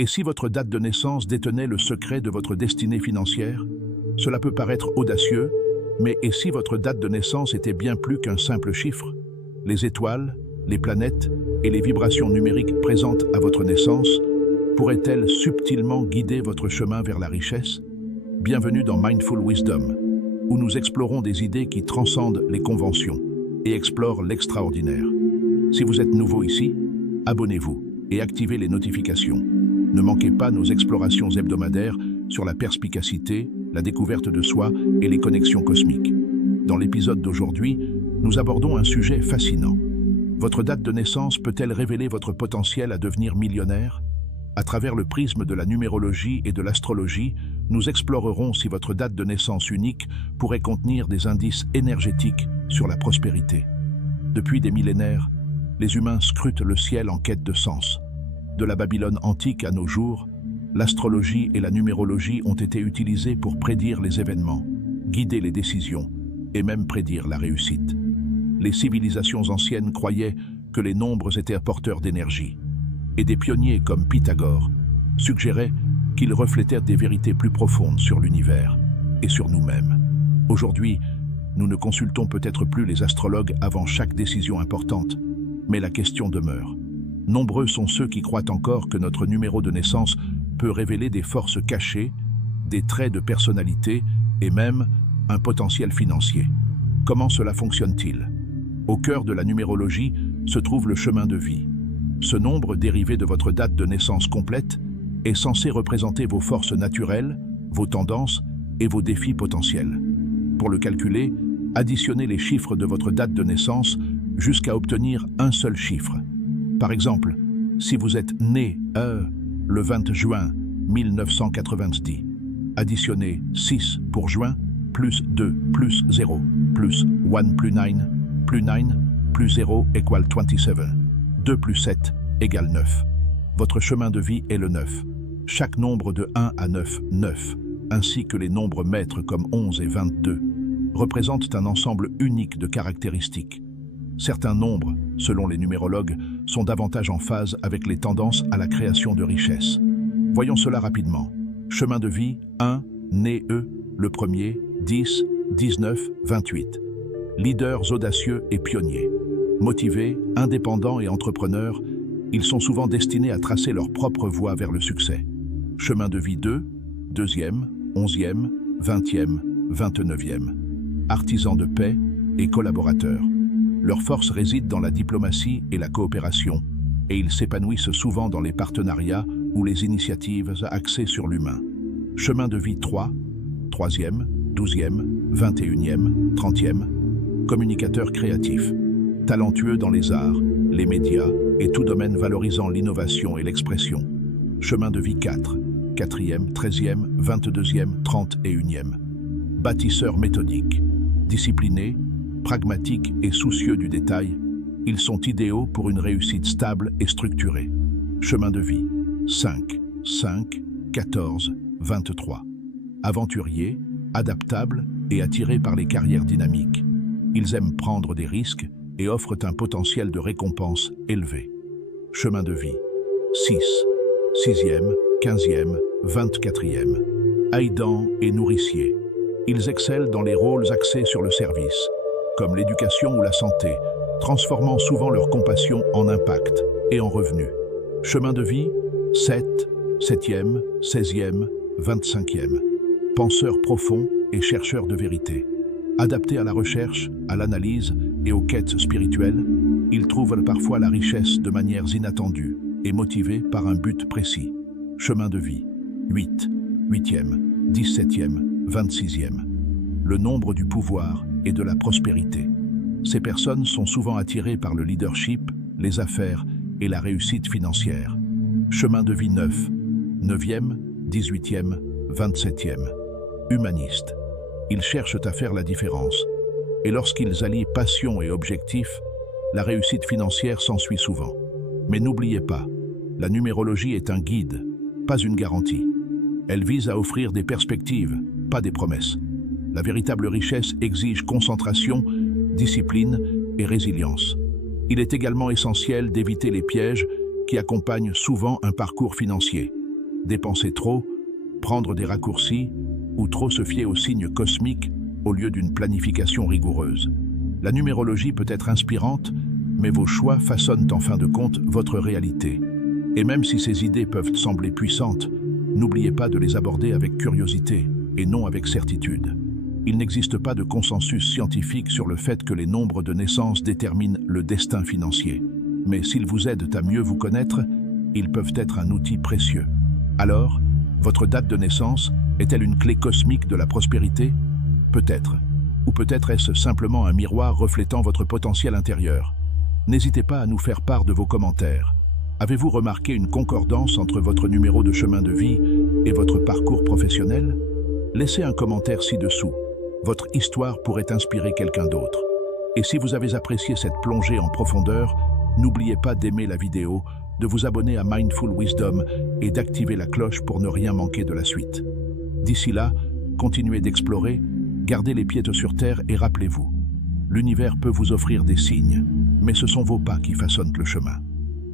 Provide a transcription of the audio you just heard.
Et si votre date de naissance détenait le secret de votre destinée financière? Cela peut paraître audacieux, mais et si votre date de naissance était bien plus qu'un simple chiffre? Les étoiles, les planètes et les vibrations numériques présentes à votre naissance pourraient-elles subtilement guider votre chemin vers la richesse? Bienvenue dans Mindful Wisdom, où nous explorons des idées qui transcendent les conventions et explorent l'extraordinaire. Si vous êtes nouveau ici, abonnez-vous et activez les notifications. Ne manquez pas nos explorations hebdomadaires sur la perspicacité, la découverte de soi et les connexions cosmiques. Dans l'épisode d'aujourd'hui, nous abordons un sujet fascinant. Votre date de naissance peut-elle révéler votre potentiel à devenir millionnaire? À travers le prisme de la numérologie et de l'astrologie, nous explorerons si votre date de naissance unique pourrait contenir des indices énergétiques sur la prospérité. Depuis des millénaires, les humains scrutent le ciel en quête de sens. De la Babylone antique à nos jours, l'astrologie et la numérologie ont été utilisées pour prédire les événements, guider les décisions et même prédire la réussite. Les civilisations anciennes croyaient que les nombres étaient porteurs d'énergie, et des pionniers comme Pythagore suggéraient qu'ils reflétaient des vérités plus profondes sur l'univers et sur nous-mêmes. Aujourd'hui, nous ne consultons peut-être plus les astrologues avant chaque décision importante, mais la question demeure. Nombreux sont ceux qui croient encore que notre numéro de naissance peut révéler des forces cachées, des traits de personnalité et même un potentiel financier. Comment cela fonctionne-t-il? Au cœur de la numérologie se trouve le chemin de vie. Ce nombre dérivé de votre date de naissance complète est censé représenter vos forces naturelles, vos tendances et vos défis potentiels. Pour le calculer, additionnez les chiffres de votre date de naissance jusqu'à obtenir un seul chiffre. Par exemple, si vous êtes né le 20 juin 1990, additionnez 6 pour juin, plus 2, plus 0, plus 1 plus 9, plus 0 égale 27. 2 plus 7 égale 9. Votre chemin de vie est le 9. Chaque nombre de 1 à 9, 9, ainsi que les nombres maîtres comme 11 et 22, représentent un ensemble unique de caractéristiques. Certains nombres, selon les numérologues, sont davantage en phase avec les tendances à la création de richesses. Voyons cela rapidement. Chemin de vie 1, né le premier, 10, 19, 28. Leaders audacieux et pionniers. Motivés, indépendants et entrepreneurs, ils sont souvent destinés à tracer leur propre voie vers le succès. Chemin de vie 2, deuxième, 11e, 20e, 29e. Artisans de paix et collaborateurs. Leur force réside dans la diplomatie et la coopération, et ils s'épanouissent souvent dans les partenariats ou les initiatives axées sur l'humain. Chemin de vie 3, 3e, 12e, 21e, 30e. Communicateurs créatifs. Talentueux dans les arts, les médias et tout domaine valorisant l'innovation et l'expression. Chemin de vie 4, 4e, 13e, 22e, 31e. Bâtisseurs méthodiques. Disciplinés, pragmatiques et soucieux du détail, ils sont idéaux pour une réussite stable et structurée. Chemin de vie 5, 5, 14, 23. Aventuriers, adaptables et attirés par les carrières dynamiques. Ils aiment prendre des risques et offrent un potentiel de récompense élevé. Chemin de vie 6, 6e, 15e, 24e. Aidants et nourriciers. Ils excellent dans les rôles axés sur le service, comme l'éducation ou la santé, transformant souvent leur compassion en impact et en revenus. Chemin de vie 7, 7e, 16e, 25e. Penseurs profonds et chercheurs de vérité. Adaptés à la recherche, à l'analyse et aux quêtes spirituelles, ils trouvent parfois la richesse de manières inattendues et motivés par un but précis. Chemin de vie 8, 8e, 17e, 26e. Le nombre du pouvoir et de la prospérité. Ces personnes sont souvent attirées par le leadership, les affaires et la réussite financière. Chemin de vie 9, 9e, 18e, 27e. Humanistes. Ils cherchent à faire la différence. Et lorsqu'ils allient passion et objectif, la réussite financière s'ensuit souvent. Mais n'oubliez pas, la numérologie est un guide, pas une garantie. Elle vise à offrir des perspectives, pas des promesses. La véritable richesse exige concentration, discipline et résilience. Il est également essentiel d'éviter les pièges qui accompagnent souvent un parcours financier, dépenser trop, prendre des raccourcis ou trop se fier aux signes cosmiques au lieu d'une planification rigoureuse. La numérologie peut être inspirante, mais vos choix façonnent en fin de compte votre réalité. Et même si ces idées peuvent sembler puissantes, n'oubliez pas de les aborder avec curiosité et non avec certitude. Il n'existe pas de consensus scientifique sur le fait que les nombres de naissance déterminent le destin financier. Mais s'ils vous aident à mieux vous connaître, ils peuvent être un outil précieux. Alors, votre date de naissance est-elle une clé cosmique de la prospérité? Peut-être. Ou peut-être est-ce simplement un miroir reflétant votre potentiel intérieur? N'hésitez pas à nous faire part de vos commentaires. Avez-vous remarqué une concordance entre votre numéro de chemin de vie et votre parcours professionnel? Laissez un commentaire ci-dessous. Votre histoire pourrait inspirer quelqu'un d'autre. Et si vous avez apprécié cette plongée en profondeur, n'oubliez pas d'aimer la vidéo, de vous abonner à Mindful Wisdom et d'activer la cloche pour ne rien manquer de la suite. D'ici là, continuez d'explorer, gardez les pieds sur terre et rappelez-vous, l'univers peut vous offrir des signes, mais ce sont vos pas qui façonnent le chemin.